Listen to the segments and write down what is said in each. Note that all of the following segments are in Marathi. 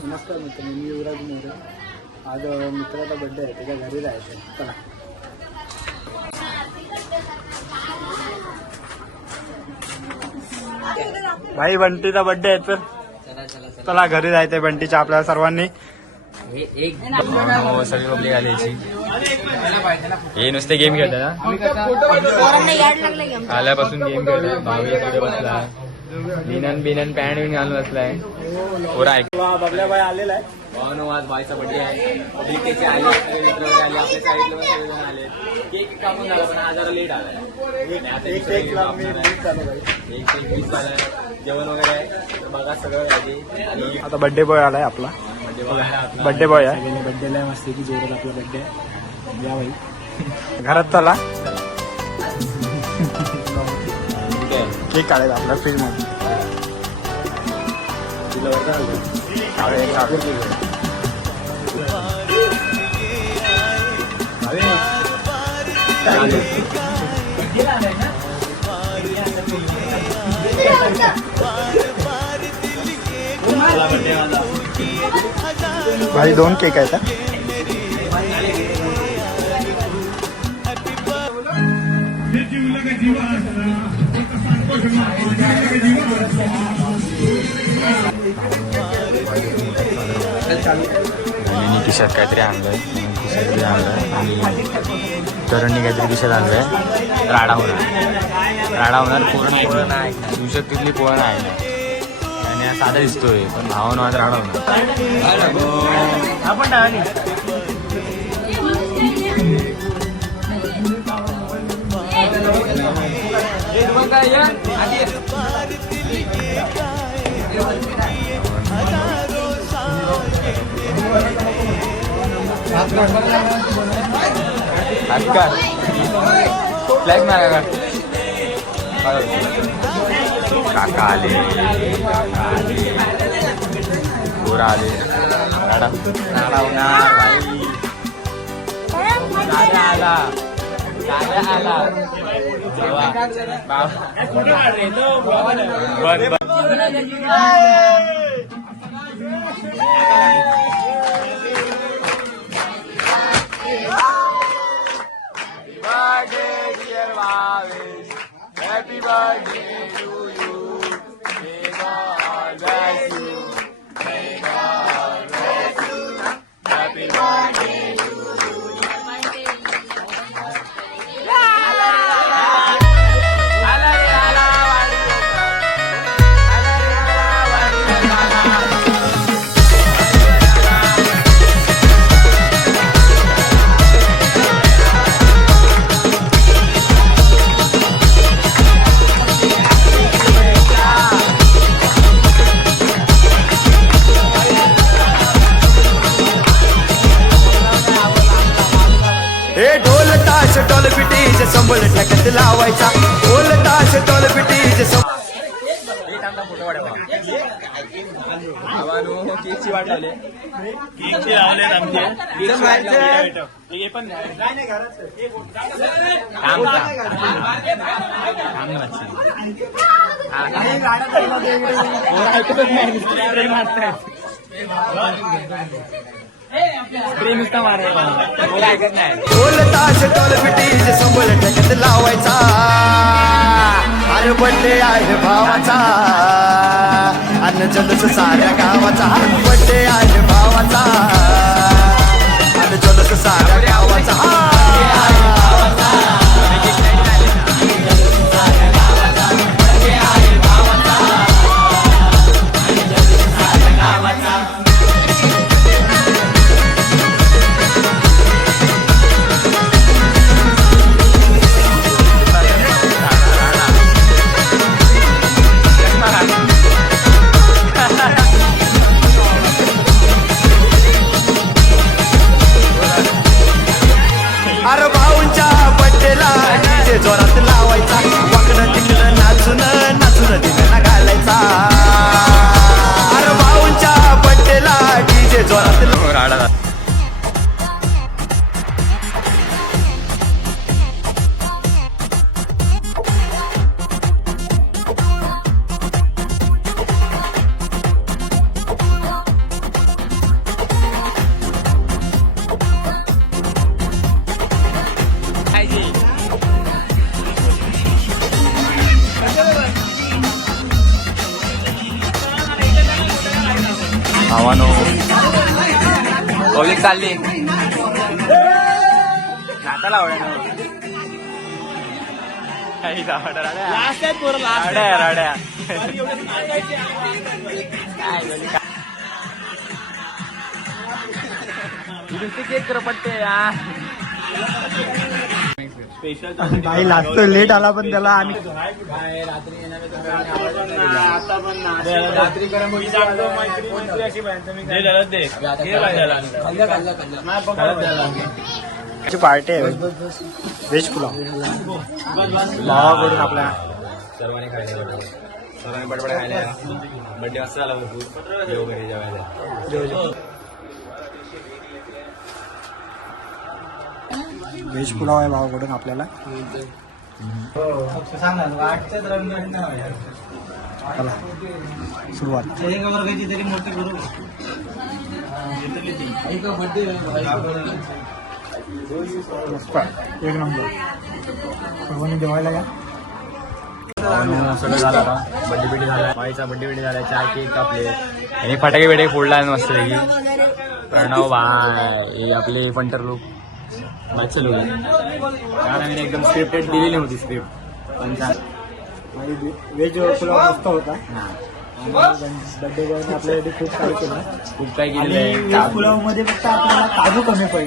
नमस्कार मित्र, मी युवराज मोरे. आज मित्राचा बड्डे आहे, त्याच्या घरी जायचं. चला. भाई बंटीचा बड्डे आहे तर चला घरी जायचंय बंटीच्या आपल्या सर्वांनी. सगळी पब्लिक आली हे नुसते गेम खेळतात आल्यापासून गेम खेळतात. भावी पुढे बसला बिनन पॅन्ट बिन घालून बसलाय. पोरा बबल्या बाई आलेला आहे. आज बाईचा बड्डे आहे. पब्लिक आले मित्र आले आपल्या साईडला आले. केक कापून झाला पण हा जरा लेट आलाय. जेवण वगैरे आहे बघा सगळं आहे. आणि आता बड्डे बॉय आलाय आपला. बड्डे बॉय आहे. बड्डेला मस्ती की जोरात आपला बड्डे या भाई. घरात चला केक काढायचा आपल्या फ्रीज मध्ये. भाई 2 केक आहेत. खिशात काहीतरी आणलंय आणि करणनी काहीतरी खिशात आणलंय. राडा होणार पूर्ण नाही येऊ शकतील पोळं नाही आणि हा साधा दिसतोय पण भावानं आज राडा होणार. फ्लॅग मारा काका आले गोरा आले. राडा होणार आला Happy birthday to you. May God bless you. May God bless you. Happy birthday to you. ढोल ताश डॉल पिटीज संबळ ठेकत लावायचा. ढोल ताश डॉल पिटीज केकची वाट लावले. ढोल ताश डॉल पिटीज संबळ ठेकत लावायचा. अरे बड्डे आहे भावाचा अन्न जलस साऱ्या गावाचा. बड्डे आहे भावाचा अन्न जलस साऱ्या गावाचा. भावानो कौलिक चालली नाताला आवडे ना राड्या केक पट्टे भाई लागतोय लेट आला पण त्याला आणि पार्टी आहे व्हेज पुलाव भावाकडून आपल्या सर्वांनी खायला सर्वांनी पटपट खायला बड्डे मस्त झाला भरपूर जेव घरी जेवायला व्हेज पुलाव आहे भावाकडून आपल्याला चला सुरुवात एक नंबर सर्वांनी जेवायला या सगळं झालं आता बड्डे बिड्डे झाला बाईचा बड्डे बिड्डे झाला चाय केक कापले आणि फटाके बिटाके फोडला मस्त पैकी प्रणव भाई आपले पंटर लोक मॅच चालू कारण एकदम स्क्रिप्टेड दिलेली होती स्क्रिप्ट पण व्हेज पुलाव मस्त होता बड्डे बॉयने आपल्यासाठी खूप काही केलं खूप काही केलेलं आणि व्हेज आहे पुलाव मध्ये फक्त आपल्याला काजू कमी पडले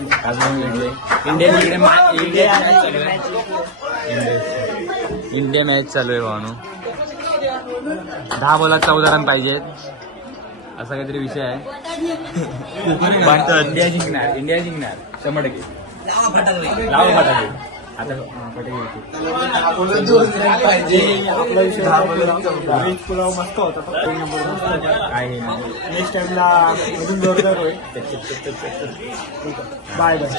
इंडिया इंडिया मॅच चालू आहे भावनो 10 बॉलात 14 रन पाहिजेत असा काहीतरी विषय आहे इंडिया जिंकणार 100% लावा फटाके आता आपला विषय व्हेज पुलाव मस्त होता काय नेक्स्ट टाइमला अजून जोरदार होईल बाय बाय